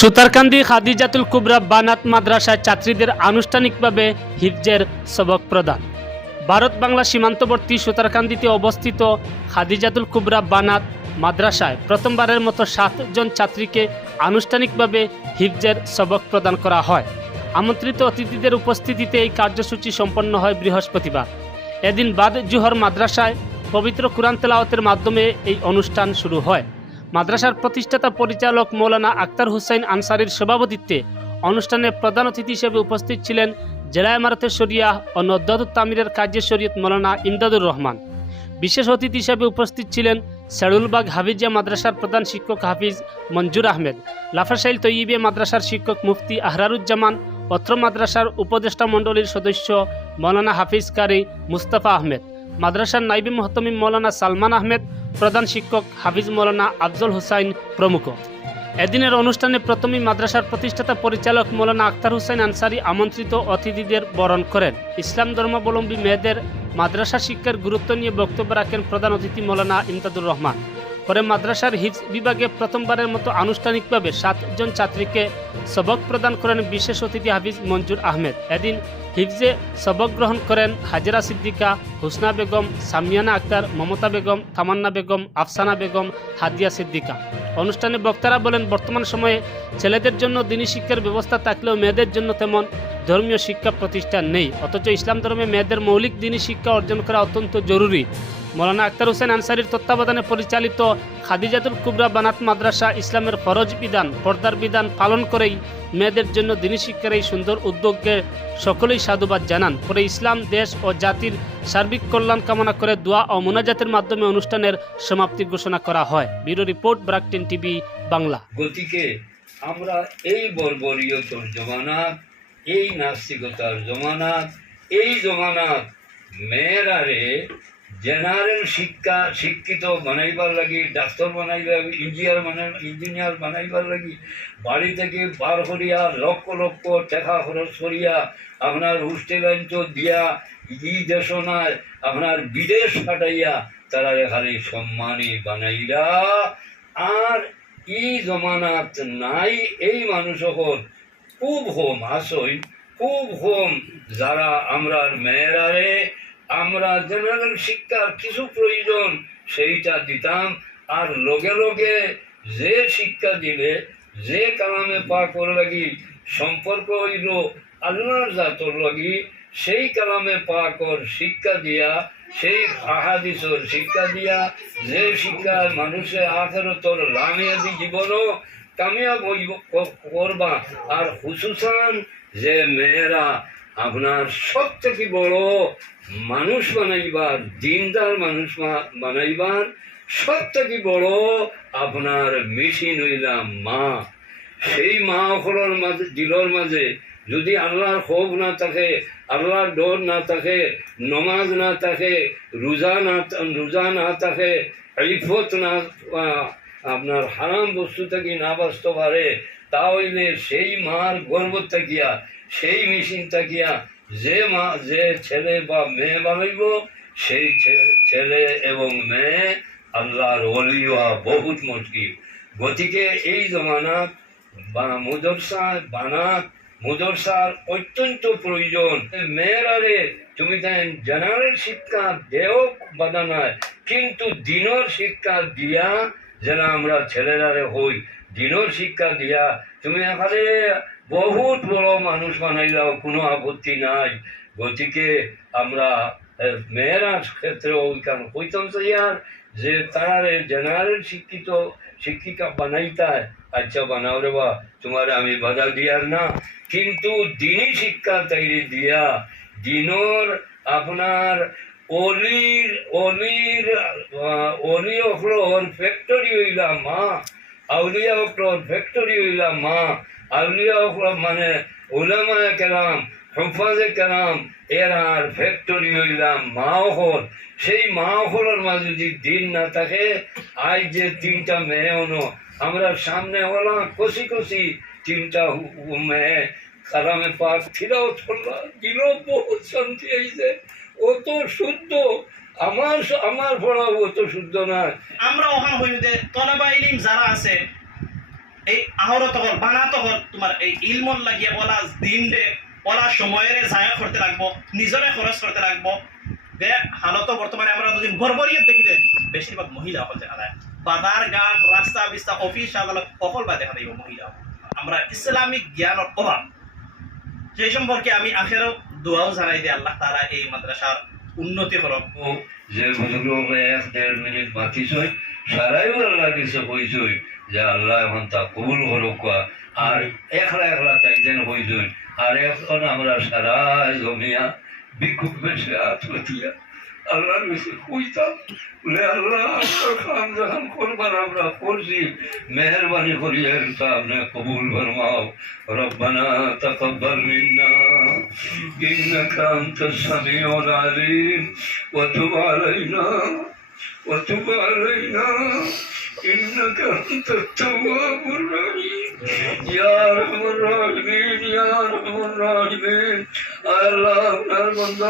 সুতারকান্দি খাদিজাতুল কুবরা বানাত মাদ্রাসায় ছাত্রীদের আনুষ্ঠানিকভাবে হিফজের সবক প্রদান। ভারত বাংলা সীমান্তবর্তী সুতারকান্দিতে অবস্থিত খাদিজাতুল কুবরা বানাত মাদ্রাসায় প্রথমবারের মতো সাতজন ছাত্রীকে আনুষ্ঠানিকভাবে হিফজের সবক প্রদান করা হয়। আমন্ত্রিত অতিথিদের উপস্থিতিতে এই কার্যসূচি সম্পন্ন হয় বৃহস্পতিবার। এদিন বাদ জুহর মাদ্রাসায় পবিত্র কুরআন তেলাওয়াতের মাধ্যমে এই অনুষ্ঠান শুরু হয়। মাদ্রাসার প্রতিষ্ঠাতা পরিচালক মৌলানা আক্তার হুসাইন আনসারির সভাপতিত্বে অনুষ্ঠানে প্রধান অতিথি হিসেবে উপস্থিত ছিলেন জেলা ইমারতে শরিয়া ও নদ্দাদুত তামিরের কাজের শরীয়ত মৌলানা ইমদাদুর রহমান। বিশেষ অতিথি হিসেবে উপস্থিত ছিলেন শেরুলবাগ হাফিজিয়া মাদ্রাসার প্রধান শিক্ষক হাফিজ মঞ্জুর আহমেদ, লাফাশাইল তৈয়িবিয়া মাদ্রাসার শিক্ষক মুফতি আহরারুজ্জামান অত্র মাদ্রাসার উপদেষ্টা মণ্ডলীর সদস্য মৌলানা হাফিজ কারি মুস্তাফা আহমেদ, মাদ্রাসার নাইবি মহতমিম মৌলানা সালমান আহমেদ প্রধান শিক্ষক হাফিজ মৌলানা আফজল হুসাইন প্রমুখ। এদিনের অনুষ্ঠানে প্রথমেই মাদ্রাসার প্রতিষ্ঠাতা পরিচালক মৌলানা আক্তার হুসাইন আনসারি আমন্ত্রিত অতিথিদের বরণ করেন। ইসলাম ধর্মাবলম্বী মেয়েদের মাদ্রাসা শিক্ষার গুরুত্ব নিয়ে বক্তব্য রাখেন প্রধান অতিথি মৌলানা ইমতাদুর রহমান। পরে মাদ্রাসার হিজ বিভাগে প্রথমবারের মতো আনুষ্ঠানিকভাবে সাতজন ছাত্রীকে সবক প্রদান করেন বিশেষ অতিথি হাফিজ মঞ্জুর আহমেদ। এদিন হিফজে সবক গ্রহণ করেন হাজেরা সিদ্দিকা, হুসনা বেগম, সামিয়ানা আক্তার, মমতা বেগম, তামান্না বেগম, আফসানা বেগম, হাদিয়া সিদ্দিকা। অনুষ্ঠানে বক্তারা বলেন, বর্তমান সময়ে ছেলেদের জন্য দিনী শিক্ষার ব্যবস্থা থাকলেও মেয়েদের জন্য তেমন ধর্মীয় শিক্ষা প্রতিষ্ঠান নেই। অথচ ইসলাম ধর্মে মেয়েদের মৌলিক দিনী শিক্ষা অর্জন করা অত্যন্ত জরুরি। মৌলানা আক্তার হোসেন আনসারির তত্ত্বাবধানে পরিচালিত খাদিজাতুল কুবরা বানাত মাদ্রাসা ইসলামের ফরজ বিধান, পর্দার বিধান পালন করেই মেয়েদের জন্য দিনী শিক্ষার এই সুন্দর উদ্যোগকে সকলেই সাধুবাদ জানান। পরে ইসলাম, দেশ ও জাতির সার্বিক কল্যাণ কামনা করে দোয়া ও মোনাজাতের মাধ্যমে অনুষ্ঠানের সমাপ্তি ঘোষণা করা হয়। ব্যুরো রিপোর্ট, ব্রাকটিন টিভি, বাংলা। গতিকে আমরা এই বর্বরীয়তর জমানাত, এই নাস্তিকতার জমানাত, এই জমানাত মেয়েরারে জেনারেল শিক্ষা, শিক্ষিত বানাইবার লাগি, ডাক্তার বানাইবার ইঞ্জিনিয়ার বানাই ইঞ্জিনিয়ার বানাইবার লাগি, বাড়ি থেকে বার করিয়া, লক্ষ লক্ষ টাকা খরচ করিয়া আপনার হোস্টেল অঞ্চল দিয়া ই দেশ নয় আপনার বিদেশ পাঠাইয়া তারা খালি সম্মানী বানাইরা আর ই জমানাত নাই, এই মানুষ খুব হোম আসই খুব হোম যারা আমরা মেয়েরারে আমরা জেনারেল শিক্ষার কিছু প্রয়োজন সেইটা দিতাম। আর লগে লগে যে শিক্ষা দিলে যে কালামে পা করে লাগি, সম্পর্ক হইল আল্লাহর জাতর লাগি, সেই কালামে পাকর শিক্ষা দিয়া, সেই আহাদিসর শিক্ষা দিয়া, যে শিক্ষা মানুষের আখেরতর লামিয়াদি জীবনও কামিয়াব করবা। আর হুসুসান যে মেয়েরা আপনার সব থেকে বড় মানুষ বানাইবার, দিনদার মানুষ বানাইবার সব থেকে বড় আপনার মেশিন হইলাম মা। সেই মা হলর মাঝে, দিলর মাঝে যদি আল্লাহর ক্ষোভ না থাকে, আল্লাহর ডর না থাকে, নমাজ না থাকে, রোজা না রোজা না থাকে, ইফত না আপনার হারাম বস্তু থেকে না বাঁচতে পারে তাহলে সেই মার গর্ব থাকিয়া, সেই মেশিন থাকিয়া যে মা, যে ছেলে বা মেয়ে বানাইব, সেই ছেলে এবং মেয়ে আল্লাহর অলি হওয়া বহুত মুশকিল। গতিকে এই জমানাত বা মুদরসা বানাত, মুদরসার অত্যন্ত প্রয়োজন। মেয়েরারে তুমি তাই জেনারেল শিক্ষা দেও বাধা নয় কিন্তু দিনর শিক্ষা দিয়া যেন আমরা ছেলেরারে হই। দিনর শিক্ষা দিয়া তুমি এখানে বহুত বড় মানুষ বানাইলাও কোনো আপত্তি নাই। গতিকে আমরা আহ, মেয়েরার ক্ষেত্রে ওইখান হইতাম চাইয়ার যে তারারে জেনারেল শিক্ষিত শিক্ষিকা বানাইতায় আচ্ছা বানাও রে বা তোমার আমি বাধা দিয়ার না। কিন্তু দিনই শিক্ষা তৈরি দিয়া দিনর আপনার অলির অলির অলি অফ্লোর ফ্যাক্টরি হইলাম মা। আউলিয়া অফ্লোর ফ্যাক্টরি হইলাম মা আউলিয়া অফ্লোর মানে উলামায় কেরাম, হুফাজে কেরাম, এর আর ফ্যাক্টরি হইলাম মা হল সেই মা হলের মাঝে যদি দিন না থাকে, আজ যে তিনটা মেয়ে হলো, আমরা সামনে হলাম, কষি কষি তিনটা মেয়ে। কালামে পাক ধরলা দিল বহুত শান্তি হয়েছে অত শুদ্ধ আমার আমার পড়া ও তো শুদ্ধ নয়। আমরা ওখান হইতে তলাবা ইলিম যারা আছে, এই আহরত হল বানাত হল তোমার এই ইলমন লাগিয়ে বলা দিন দে বলা সময়ের জায়া করতে লাগবো নিজরে খরচ করতে লাগবো। দে হালত বর্তমানে আমরা যদি বরবরিয়ত দেখি দে বেশিরভাগ মহিলা হল দেখা যায়। বাজার ঘাট রাস্তা বিস্তা অফিস আদালত সকল বা দেখা দিব মহিলা। আমরা ইসলামিক জ্ঞানের অভাব সেই সম্পর্কে আমি আখেরও দোয়াও জানাই দিই আল্লাহ তারা এই মাদ্রাসার উন্নতি কৰক যে এক দেড় মিনিট মাতিছই সারাই ভালো লাগিছে কইছই যে আল্লাহ এখন তা কবুল করুক আর একলা একলা তাই যেন হইছই। আর এখন আমরা সারা জমিয়া বিক্ষুব্ধ বেশি আত্মতিয়া আল্লাহর বেশি কইতাম বলে আল্লাহ আপনার খান যখন করবার আমরা করছি মেহরবানি করিয়ে তা আপনি কবুল ফরমাও রব্বানা তাকাব্বাল মিন্না إنك أنت السميع العليم وتب علينا وتب علينا إنك أنت التواب الرحيم يا أرحم الراحمين يا أرحم الراحمين আল্লাহ আপনার বন্ধা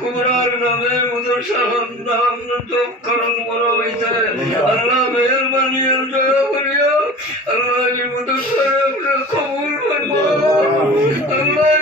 খাদিজাতুল নামে মধুর মুদরসার নাম জপ করণ করা হইছে আল্লাহ মেহরবানি দয়া করিয়া আল্লাহ মধুর সাহেব কবুল করব। আল্লাহ